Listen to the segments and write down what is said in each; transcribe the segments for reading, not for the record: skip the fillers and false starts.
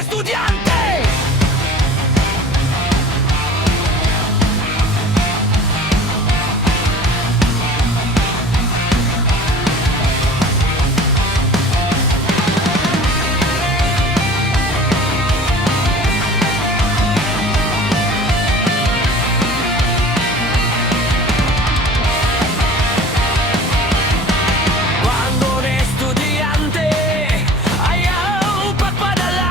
estudiante. Quando un estudiante ayaw pagpadala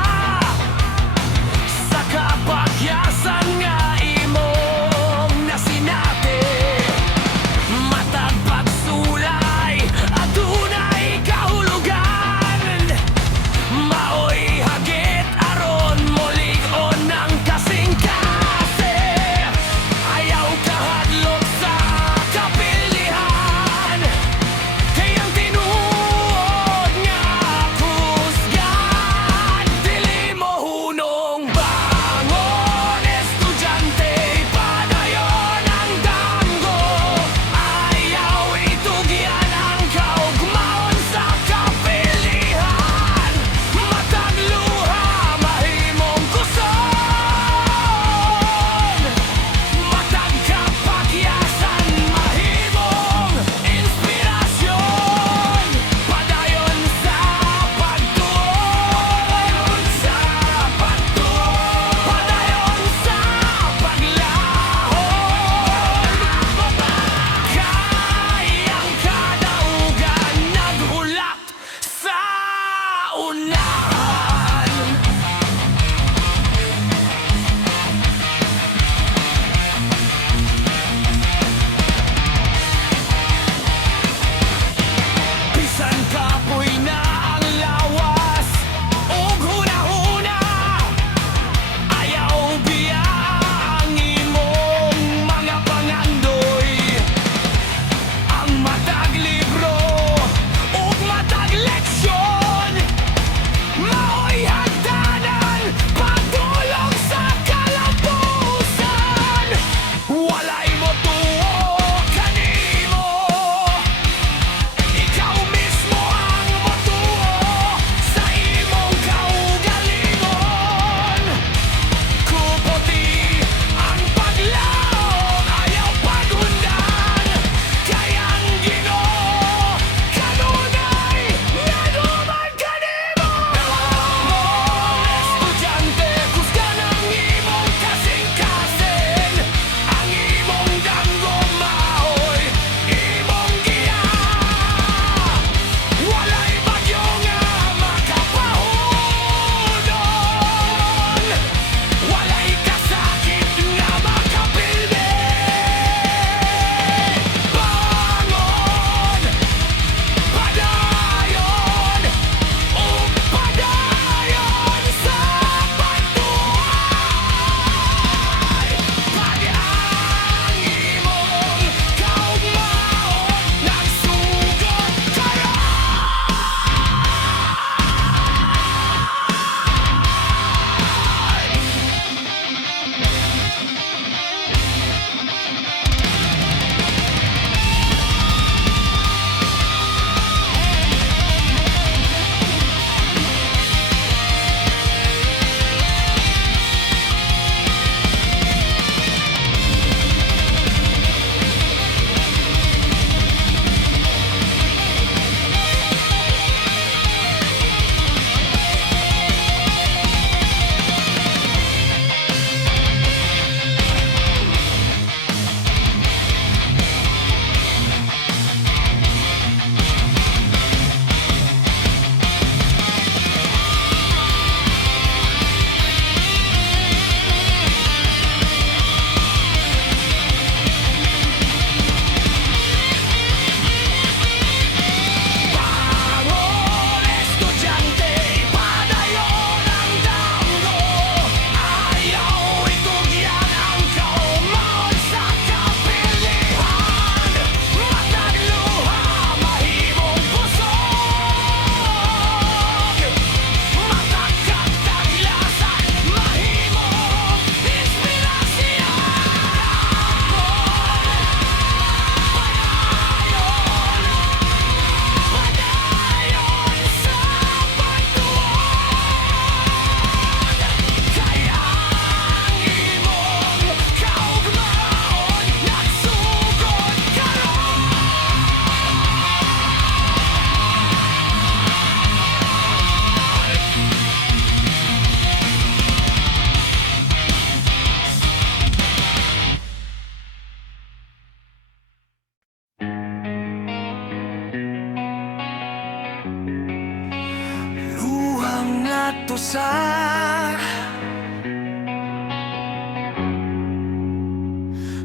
sa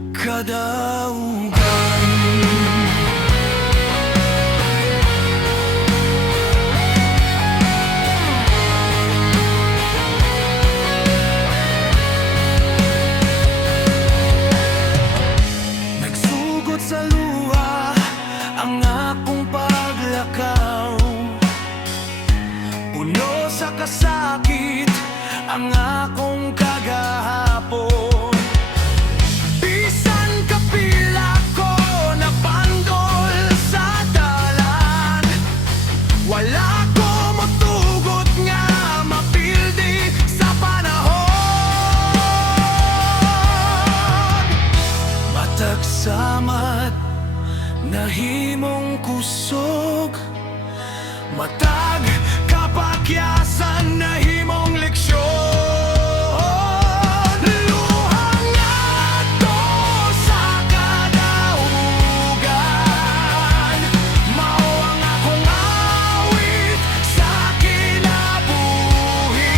kadaugan. Nagsugod sa luha ang akong paglakaw, puno sa kasakit ang akong kagahapon. Bisan kapila ko napandol sa dalan, wala ko motugot nga mapildi sa panahon. Matag samat nahimong kusog, matag kapakyasan nahimong leksyon. Luhang ato sa kadaugan, mao ang akong awit sa kinabuhi.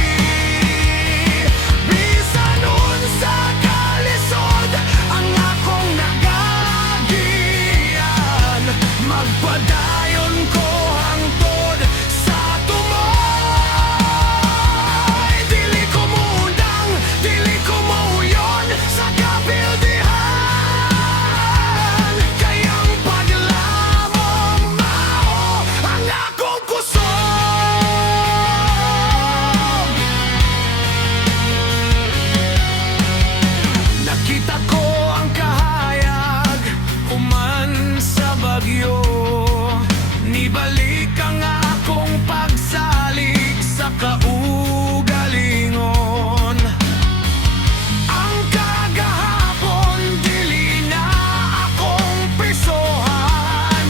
Bisan unsa kalisod ang akong nagagian, magpadayon ko hangtod sa tumoy. Dili ko muundang, dili ko mauyon sa kapildihan, kayang paglamong mao ang akong kusog. Nakita ko ang kahayag human sa bagyo, nibalik ang akong pagsalig sa kaugalingon. Ang kagahapon dili na akong pisohan,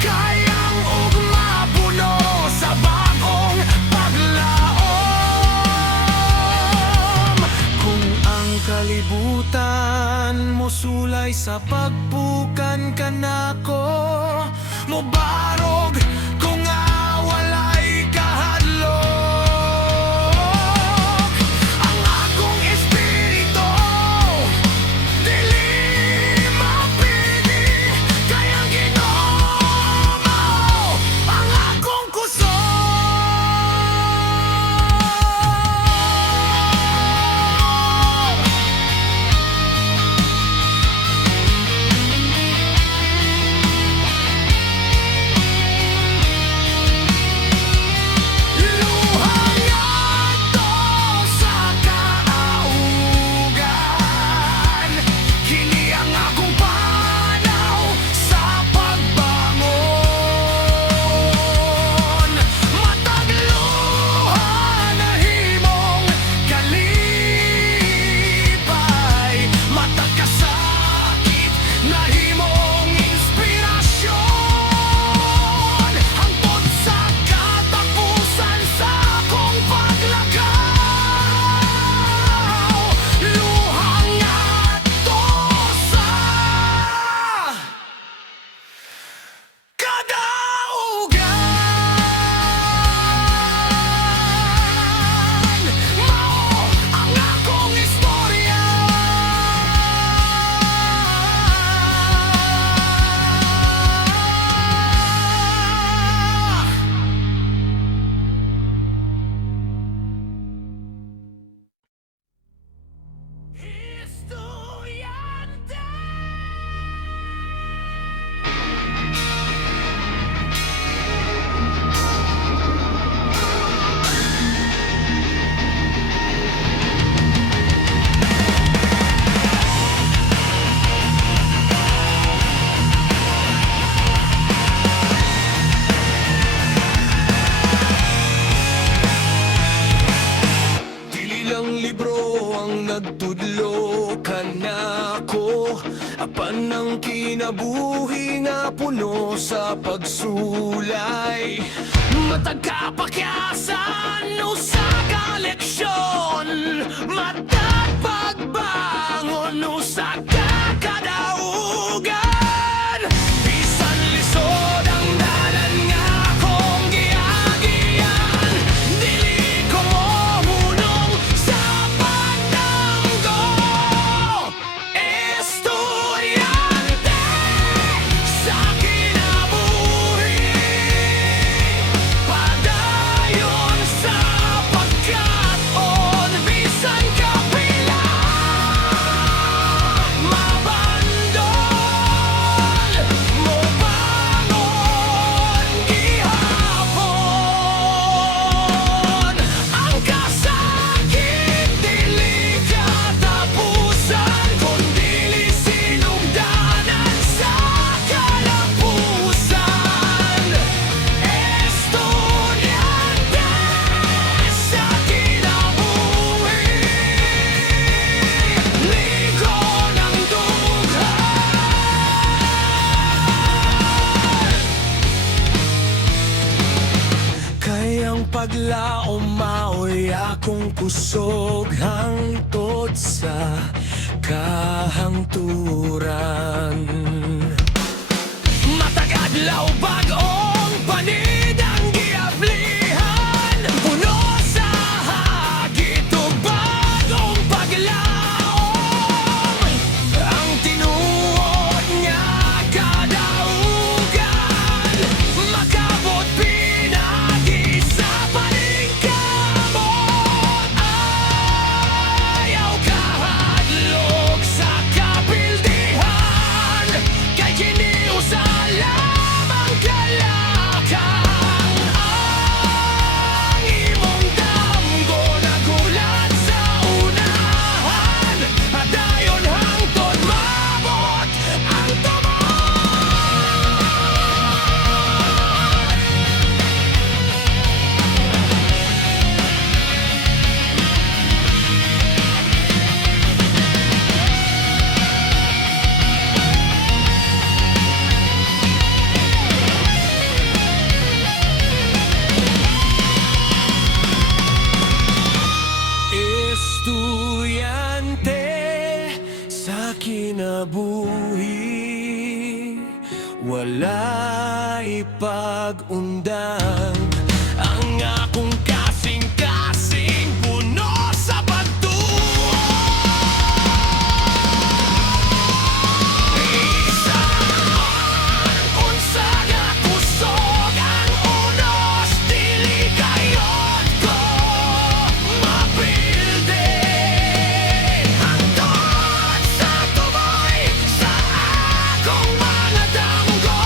kayang ugma puno sa bagong paglaom. Kung ang kalibutan mosulay sa pagpukan kanako, mobarog kung nga walay kahadlok. Ang akong espiritu dili mapili, kayang Ginoo mao ang akong kusog. Luhang ato sa kaaugan, kini ang akong panaw sa pagbangon. Matag luha nahimong kalipay, matag kasakit nahimong inspirasyon, hangtod sa katapusan sa akong paglakaw. Luhang ato sa kadaugan, mao ang akong istorya. Estudiante. Dili lang libro ang nagtudlo kanako, apan ang kinabuhi nga puno sa pagsulay. Matag kapakyasan usa ka leksyon, matag pagbangon usa ka kadaugan. Bisan lisod ang dalan nga akong giagian, dili ko kusog hangtod sa kahangturan. Matagadlaw bag-ong panid ang giablihan, puno sa hagit ug bagong paglaom. Ang tinuod nga kadaugan, makabot pinagi sa paningkamot. Ayaw kahadlok sa kapildihan, kay kini usa lamang kalakang. Ang imong damgo nagulat sa unahan, hadayon hangtod mabot ang estudyante sa kinabuhi, walay pag-undang. Ang akong kasing-kasing puno sa pagtuo. Unsa nga kusog ang unos, dili kayod ko mapilde. Hangtod sa tuboy sa akong mga damgo.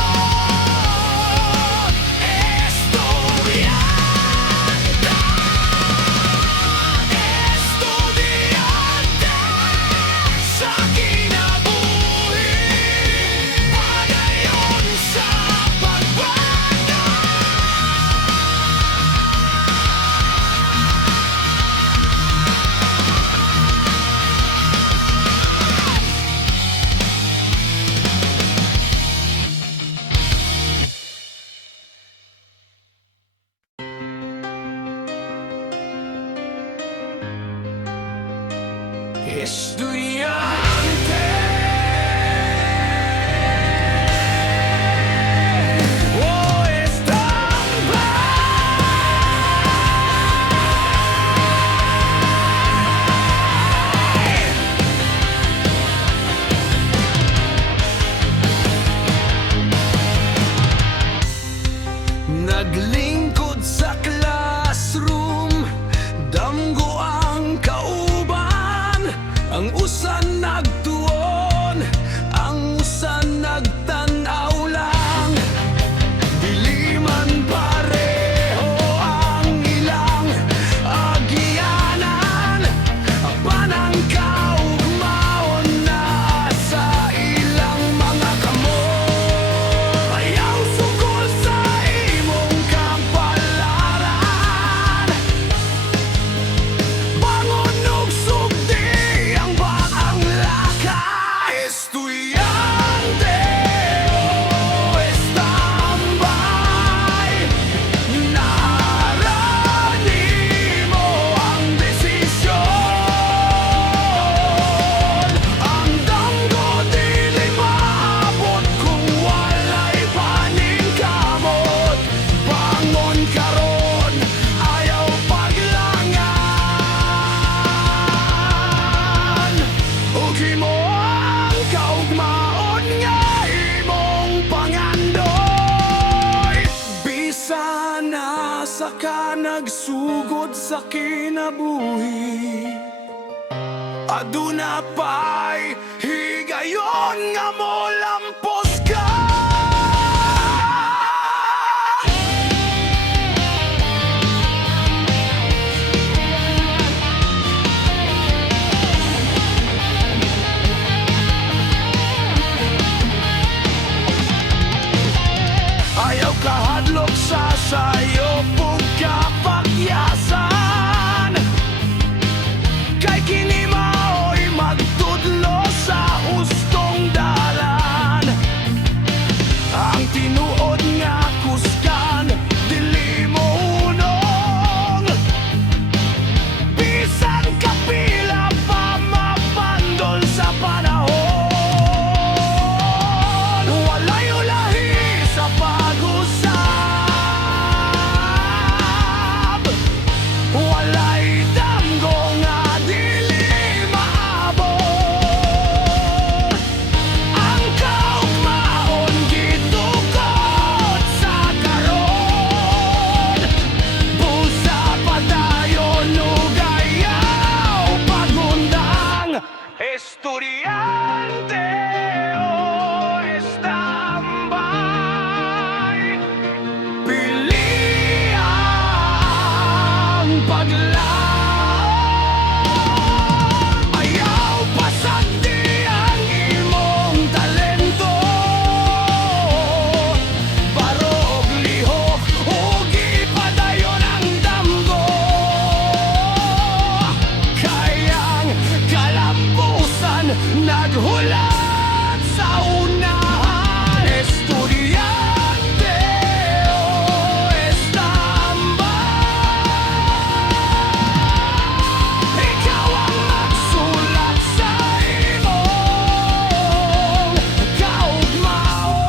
Estudyante sa kinabuhi, padayon sa pagbanda. Estudyante, oh, estambay. Naglingkod sa classroom, damgo ang kauban. Ang usan nagtuon, ang usan nagtanaw lang. Dili man pareho ang ilang agyanan, apan ang kaugmaon na sa ilang mga kamot. Ayaw sukol sa imong kapalaran, bangon og sugdi ang baang lakay. Estudyante, oh, estambay. Narani mo ang desisyon. Ang damgo dili maabot kung walay paningkamot. Bangon karon, ayaw paglangan. Ug himo ang kaugmaon nga imong pangandoy. Bisan asa ka nagsugod sa kinabuhi, aduna pa'y higayon nga molampos ka. Ayaw kahadlok sa sayo pagkapagyasan, kay kini mao'y magtudlo sa hustong dalan. Ang tinuod nga kusgan, dili mo unong. Bis estudyante o estambay. Pili ang paglaom. Ayaw pasagdi ang imong talento. Barog lihok ug ipadayon ang damgo. Kayang kalambusan naghulat sa unahan. Estudyante o estambay. Ikaw ang magsulat sa imong kaugmaon.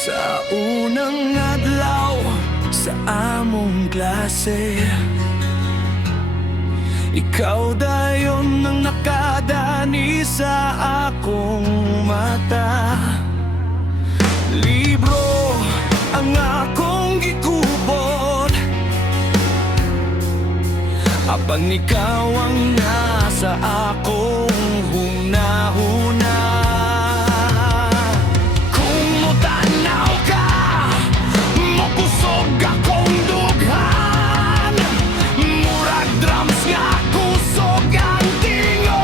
Sa unang adlaw sa among klase, ikaw dayon ang nakadani sa akong mata. Libro ang akong gikubot, habang ikaw ang nasa akong hunahuna. Kung mutanaw ka, makusog akong dughan. Murag drums nga kusog ang tingog.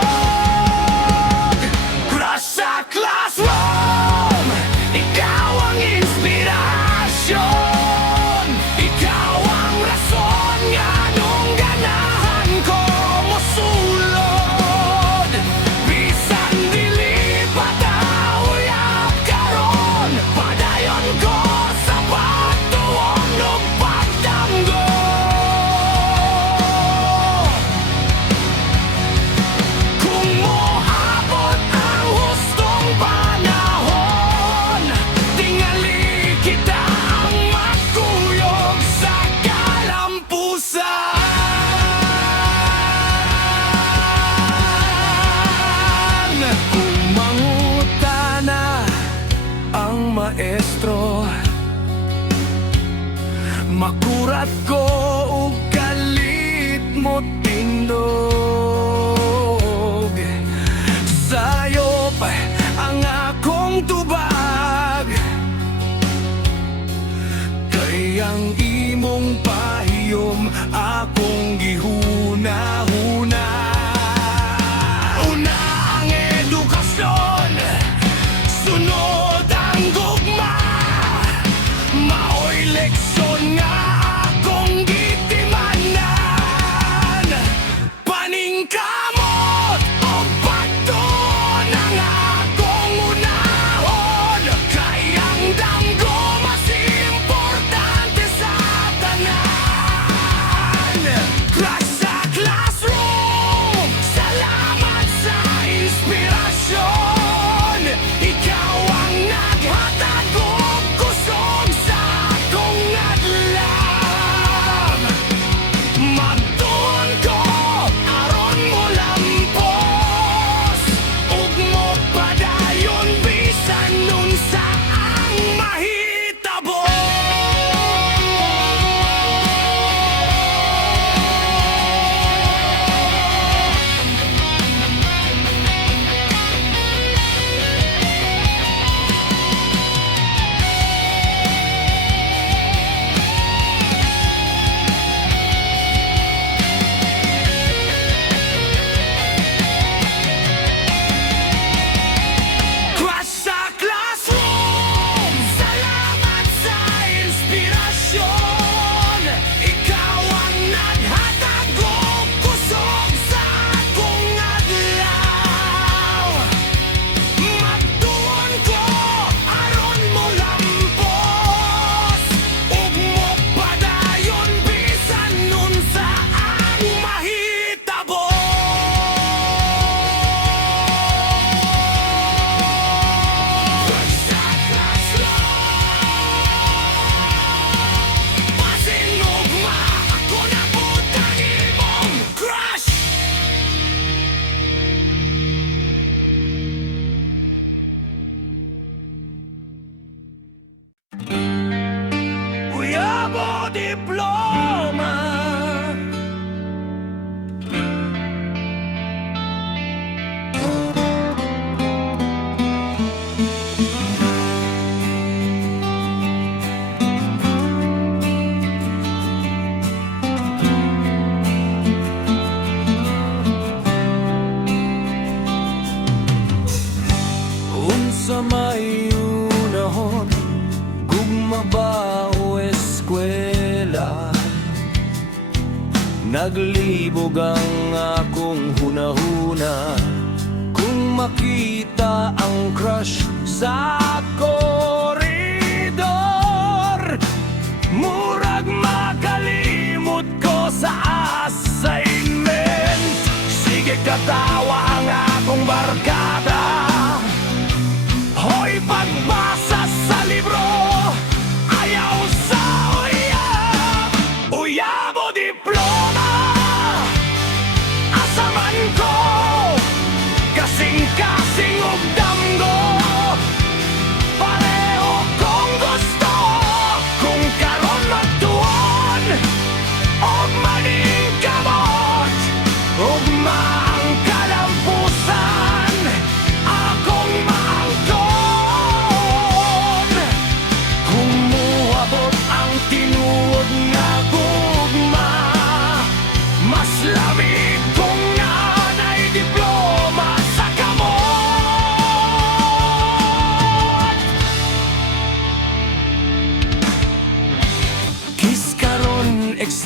Crush sa classroom, ikaw ang inspirasyon. Ikaw ang rason nga nung ganahan ko mosulod. Bisan dili pa tauyab karon, padayon ko sa pagtuon no pagdamgo. Kung moabot ang hustong panahon, tingali kita ang magkuyog sa kalampusan. Umangutana ang maestro, makurat ko ug galit mo tindog. Sayop ang akong tubag, kay ang imong pahiyom akong gihuna-huna. Una ang edukasyon, sunod ang gugma. Maoy leksyon nga akong gitimanan. Paningkamot o pagtuon ang akong unahon, kay ang damgo mas importante sa tanan. Crush sa classroom, salamat sa inspirasyon. Ikaw ang naghatag og kusog sa akong adlaw. Magtuon ko aron mo lampos, ug mo padayon bisan nun sa ang mahitabo. Crush sa classroom, salamat sa inspirasyon. Ikaw ang naghatag og kusog sa akong adlaw. Magtuon ko aron mo lampos, ug mo padayon bisan nun sa ang mahitabo. Crush sa classroom, pasinugma ako na butang imong crush. Uyabo diploma, unsa may unahon, gugma ba o eskwela? Naglibog ang akong hunahuna, kung makita ang crush sa koridor. Murag makalimot ko sa assignment. Sige katawa ang akong barkada, hoy pagbasa sa libro.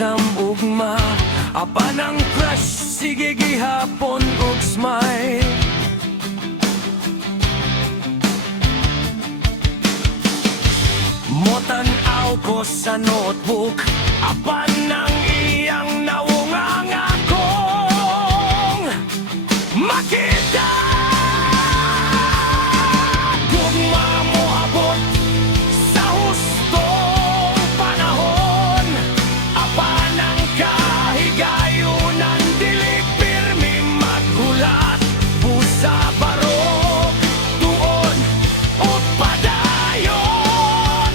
Exam ugma apan ang crush sige gihapon ug smile. Motan-aw ko sa notebook apan ang iyang nawungang akong makita. Gugma mo abot sa hustong panahon apan ang kahigayunan dili pirmi maghulat busa barok tuon o padayon.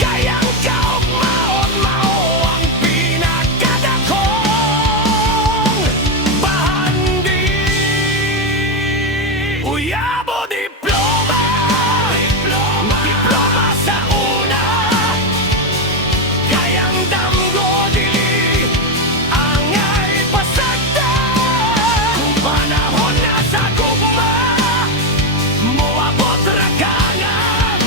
Kayang kaugmaon mao ang pinakadakong bahandi. Uyabo diploma, diploma sa una. Kayang damgo dili angay pasagda. Kung panahon na sa gugma moabot ra kanan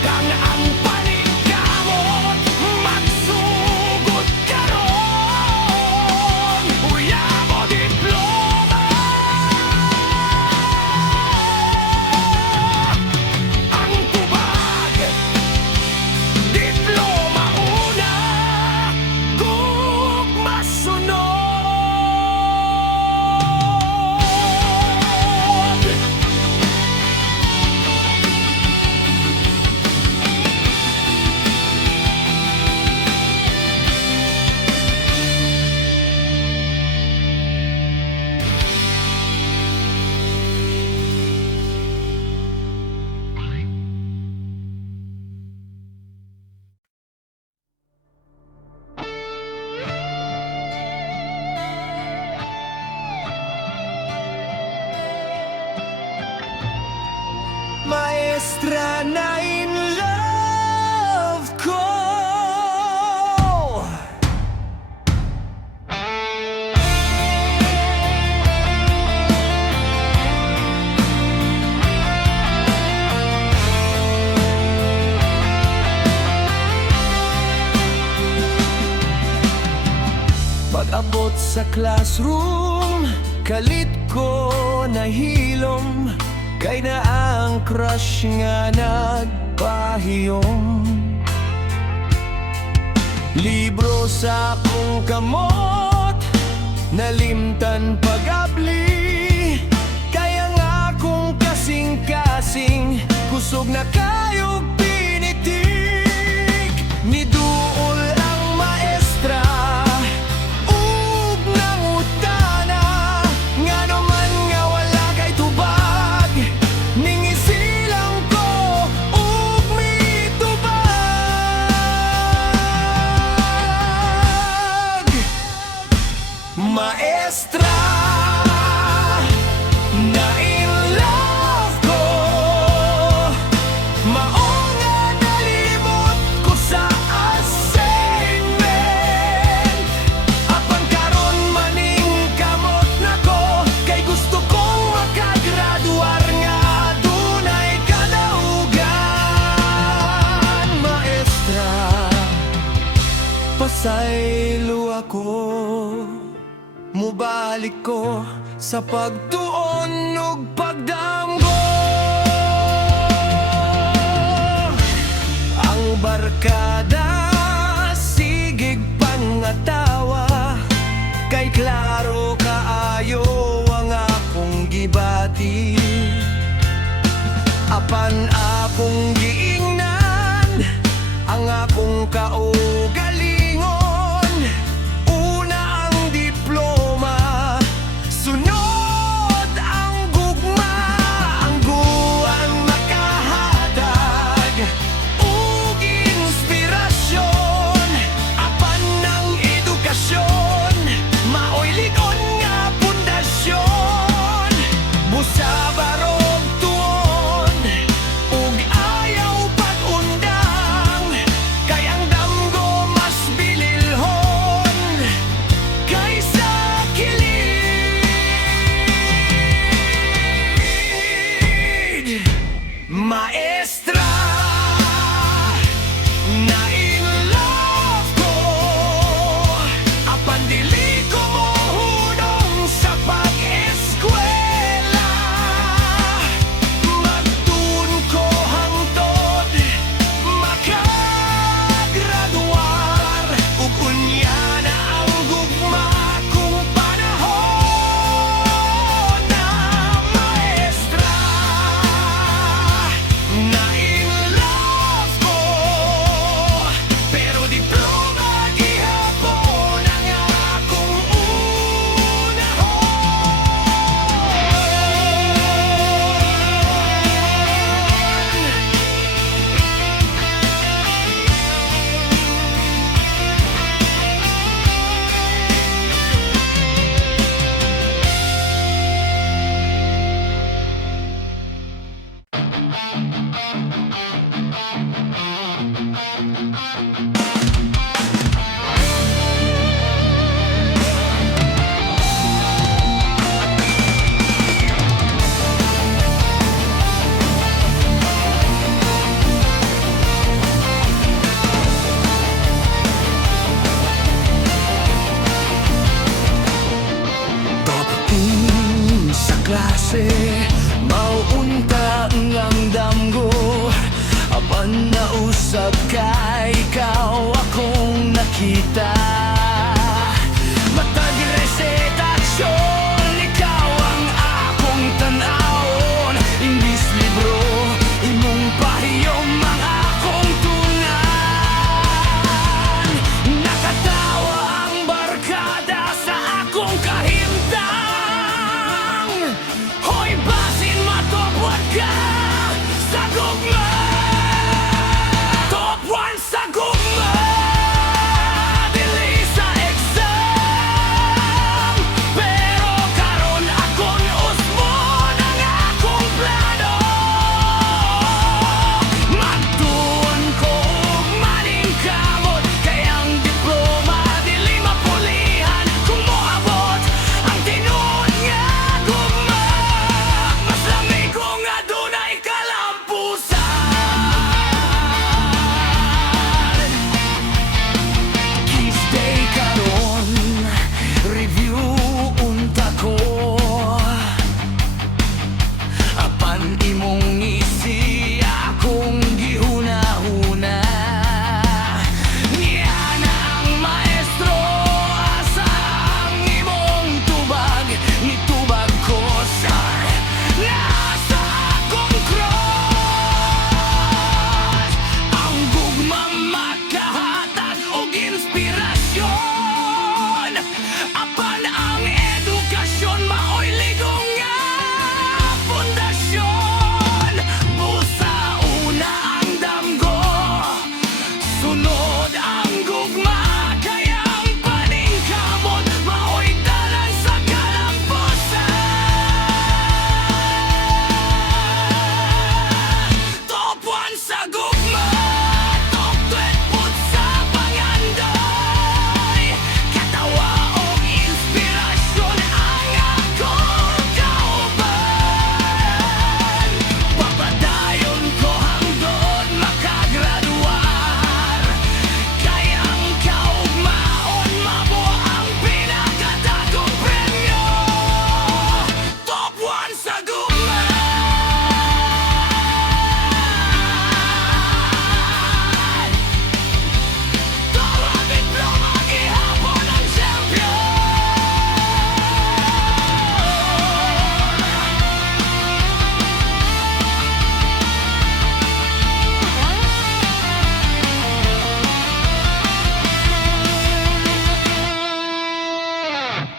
kang ang paningkamot magsugod karon. Uyabo diploma ang tubag, diploma una, gugma sunod. Maestra na in love ko. Pag-abot sa classroom, kalit ko nahilom. Kay na ang crush nga nagpahiyom. Libro sa akong kamot, nalimtan pag-abli. Kaya nga akong kasing-kasing, kusog na kayog pinitik. Niduol ang maestra ug nangutana, ngano man nga wala kay tubag. Ning isilang ko ug mitubag. Maestra na in love ko, mao nga nalimot ko sa assignment. Apan karon maning kamot nako, kay gusto kong makagraduar nga dunay kadaugan. Maestra, pasaylo ako, mubalik ko sa pagtuon ug pagdamgo. Ang barkada sigig pangatawa, kay klaro kaayo ang akong gibati. Apan akong giingnan ang akong kaugalingon. Una ang diploma, sunod ang gugma. Sagka ikaw akong nakita. Matag resetasyon, ikaw ang akong tanawon. Imbis libro, imong pahiyom ang akong tunan. Nakatawa ang barkada sa akong kahimtang. Hoy basin matopwat ka sa gugma. Top 1 sa gugma, dili sa exam. Pero karon akong usbon ang akong plano. Magtuon ko og maning kamot, kay ang diploma dili mapulihan. Kung moabot ang tinuod nga gugma, mas lamig kung adunay kalampusan. Kiss day karon, review unta ko. Apan imong ngisi akong gihuna-huna. Niya na ang maestro, asa ang imong tubag. Nitubag ko sa nasa akong cross. Ang gugma makahatag og inspirasyon. Apan ang edukasyon maoy ligong nga pundasyon. Busa una ang damgo, sunod ang gugma. Kaya ang paningkamot maoy dalan sa kalampusan. Top 1 sa gugma, top 12 pud sa pangandoy. Katawa og inspirasyon ang akong kauban. Papadayon ko hangtod makagraduar. Kay ang kaugmaon mabo ang pinakadagong premyo. Top 1 sa gugma. Tawag diploma gihapon ang champion.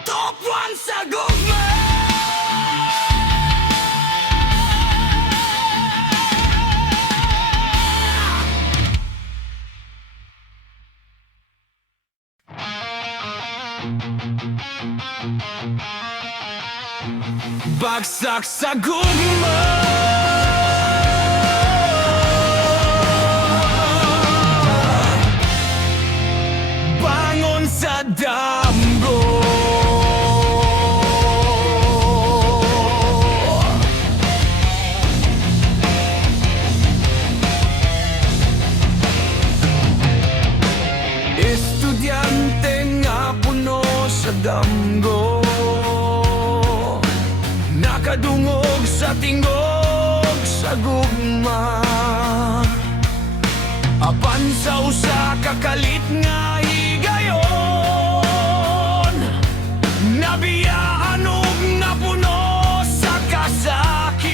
Top 1 sa gugma. Bagsak sa gugma. Bangon sa damgo. Estudyante nga puno sa damgo, nakadungog sa tingog sa gugma. Apan sa usa ka kalit nga higayon, nabiyaan og napuno sa kasakit.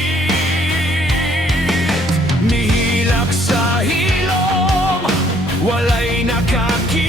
Nihilak sa hilom, walay nakakita.